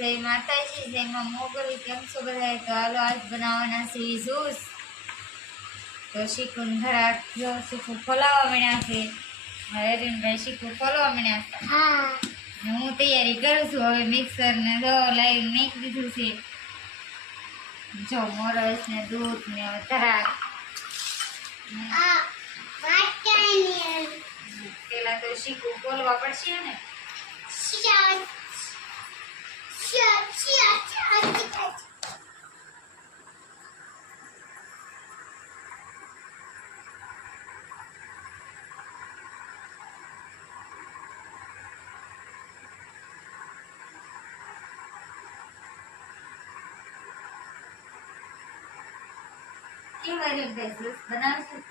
જય માતાજી, જય માં મોગલ. કેમ છો બધા? તો હાલો આજ બનાવવાના છે જ્યુસ. તો શીખું ઘરાક જો શીખું ખોલાવા મળ્યા છે. હરીનભાઈ શીખું ખોલવા મળ્યા છે. હું તૈયારી કરું છું. હવે મિક્સર ને જો લાવી નાખી દીધું છે. જો મોરસ ને દૂધ ને ઘરાક પેલા તો શીખું ખોલવા પડશે ને. કેમ હરીનભાઈ જ્યુસ બનાવશું?